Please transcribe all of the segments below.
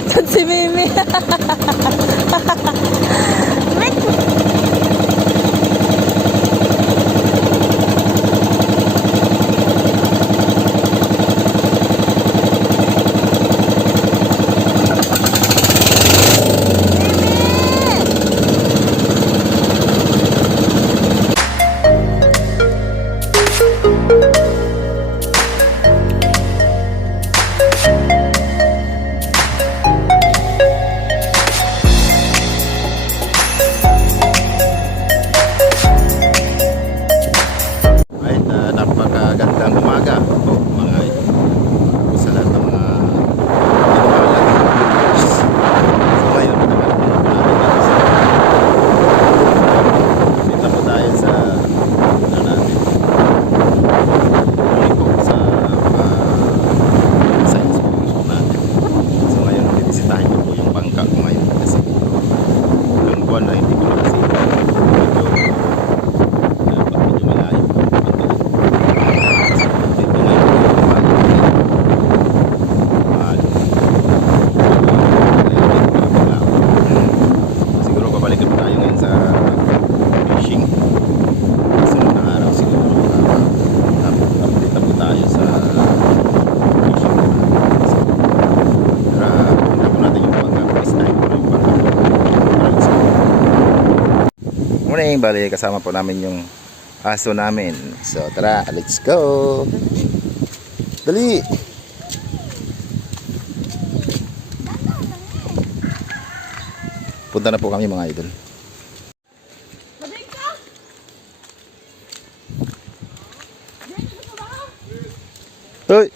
Nagugulat si Mimi. Napakagandang umaga po mga idol. Sa lahat ng mga so ngayon naman dito po tayo sa natin po sa science exposition natin. So ngayon bibisitahin ko po yung bangka ko ngayon kasi ilang buwan na hindi ko nakasita. Medyo malayo bali kasama po namin yung aso namin. So tara, let's go. Dali. Punta na po kami mga idol. Hoy.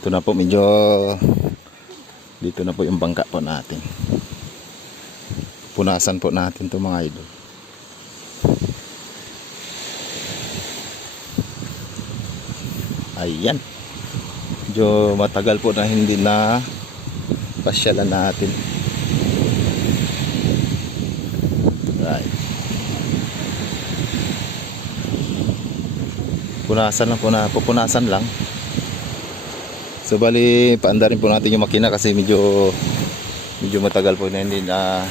Ito na po medyo dito na po yung bangka po natin. Punasan po natin to mga idol. Ayan. Medyo matagal po na hindi na pasyalan natin. Right. Punasan lang po na, pupunasan lang. So bali paanda rin po natin yung makina kasi medyo matagal po na hindi na.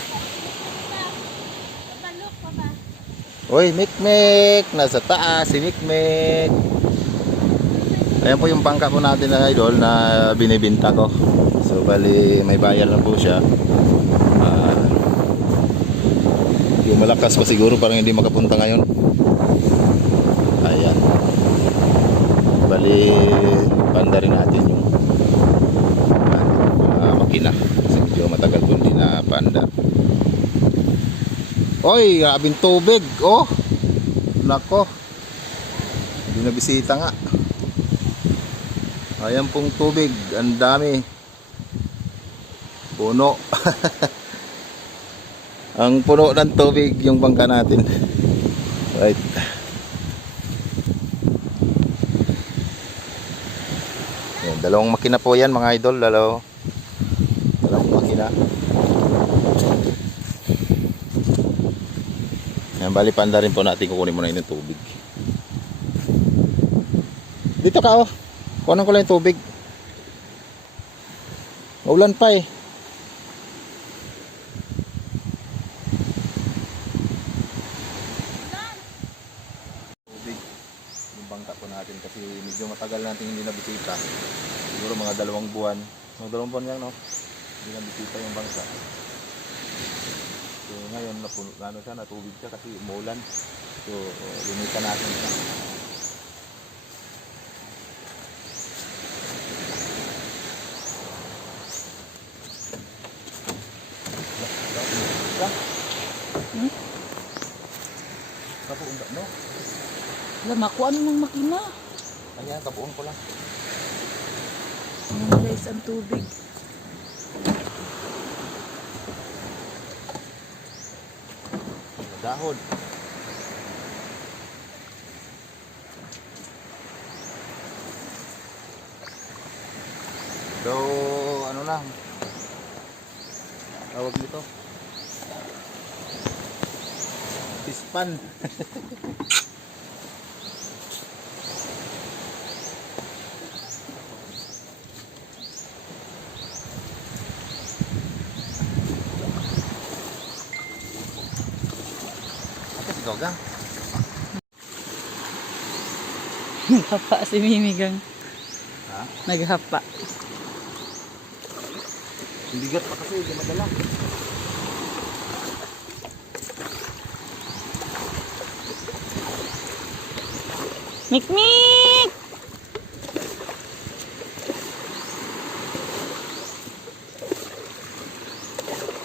Oy, Mikmek, nasa taas si Mikmek. Ayan po yung bangka po natin na idol na binibinta ko. So bali may bayar na po siya. Yung malakas pa siguro parang hindi makapunta ngayon. Ayan. Bali paanda rin natin yung makina kasi medyo matagal po hindi na paanda. Oy, grabing tubig. Oh, nako, hindi na bisita nga. Ayan pong tubig, ang dami, puno. Ang puno ng tubig yung bangka natin. Right. Ayan, dalawang makina po yan mga idol. Dalawang makina. Ayan, bali panda rin po natin, kukunin muna yung tubig. Dito ka oh. Kunin ko lang yung tubig. Maulan pa eh. Tubig yung bangka po natin kasi medyo matagal natin hindi nabisita. Siguro mga 2 buwan. Mga 2 buwan lang no? Hindi nabisita yung bangka. So ngayon ano siya, natubig siya kasi umulan. So linisan natin siya. Kapuon ba no? Wala makuha ng makina. Ayan, kapuon ko lang. Ayan guys, ang tubig. Dahon. So, ano na? Tawag nito? Pispan. Ate, ikaw gang. Naghapa si Mimi gang. Ha? Naghapa. Hindi gat pa kasi, hindi madala. Mikmik!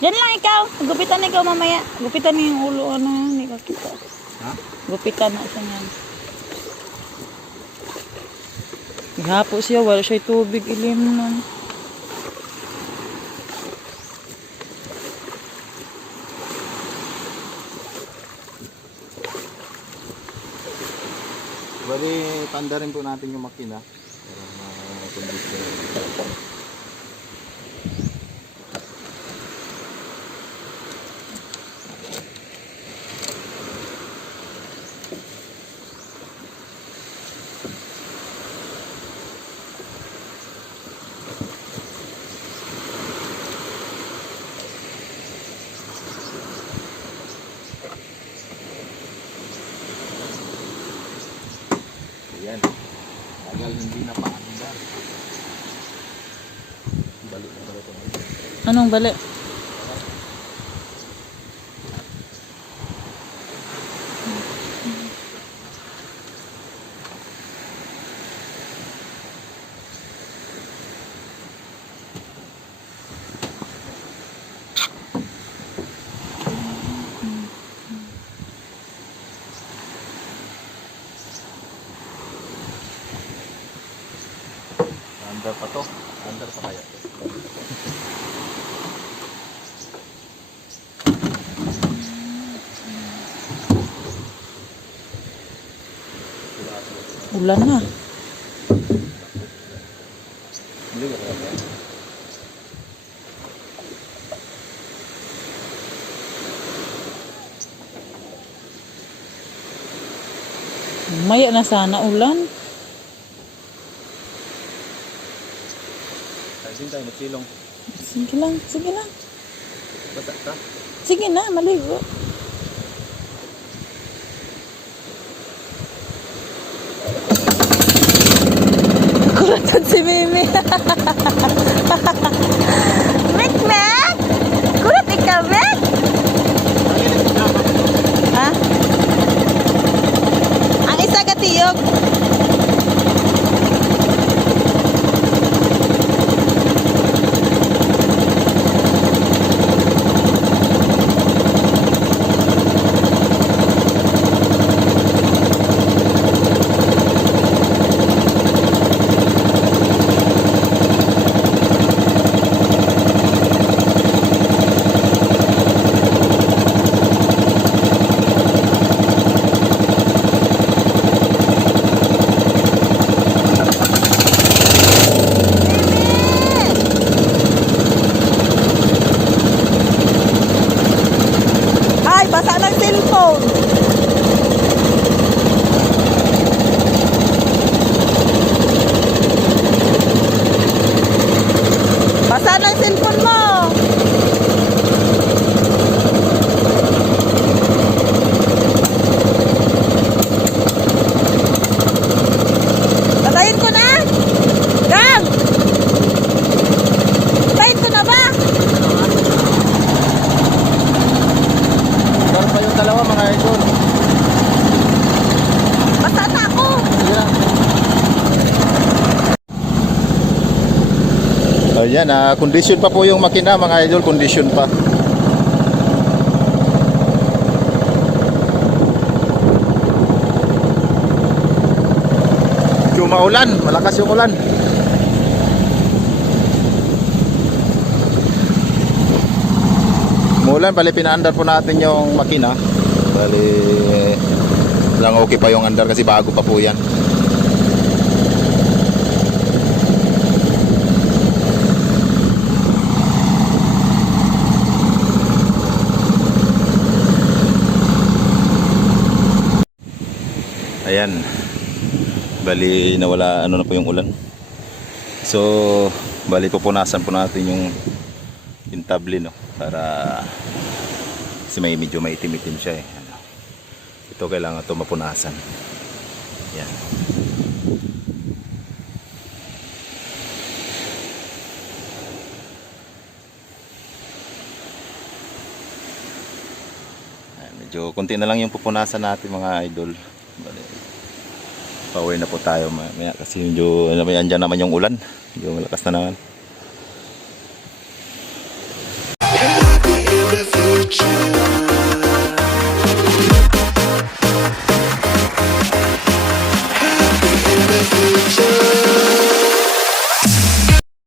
Diyan lang ikaw. Gupitan ikaw mamaya. Gupitan niyo yung ulo. Ano yan? Hindi ka kita. Ha? Gupitan na siya yan. Ihapo siya. Wala siya tubig. Ilim nun. Bali, tanda rin po natin yung makina para ma-condition. Ayan. Tagal hindi na paandar. Balik na pala ito. Anong bali? Andar pa to. Andar pa kaya to. Ulan na. Hindi ka kaya. Maya na sana ulan. Tayo din tayo magsilong. Sige lang. Sige lang. Basta ka. Sige na. Maligo. Kuratan si Mimi. Mek, Mek! Kurat ikaw, Mek! Ha? Ang isa katiyog. Ay, basa ng cellphone. Basa ng cellphone mo. Patayin ko na. Gang! Patayin ko na ba? Meron pa yung dalawa mga idol. Basa na ako. Ayan, condition pa po yung makina mga idol, condition pa. Maulan, malakas yung ulan. Mulan, bali pinaandar po natin yung makina. Bali lang okay pa yung andar kasi bago pa po yan. Ayan. Bali nawala ano na po yung ulan. So, bali pupunasan po natin yung table, no, para kasi medyo maitim-itim siya eh. Ano. Ito kailangan ito mapunasan. Yan. Ayan, medyo konti na lang yung pupunasan natin mga idol. Bali, pauwi na po tayo mamaya kasi medyo ano, may andyan naman yung ulan. Medyo malakas na naman. Future.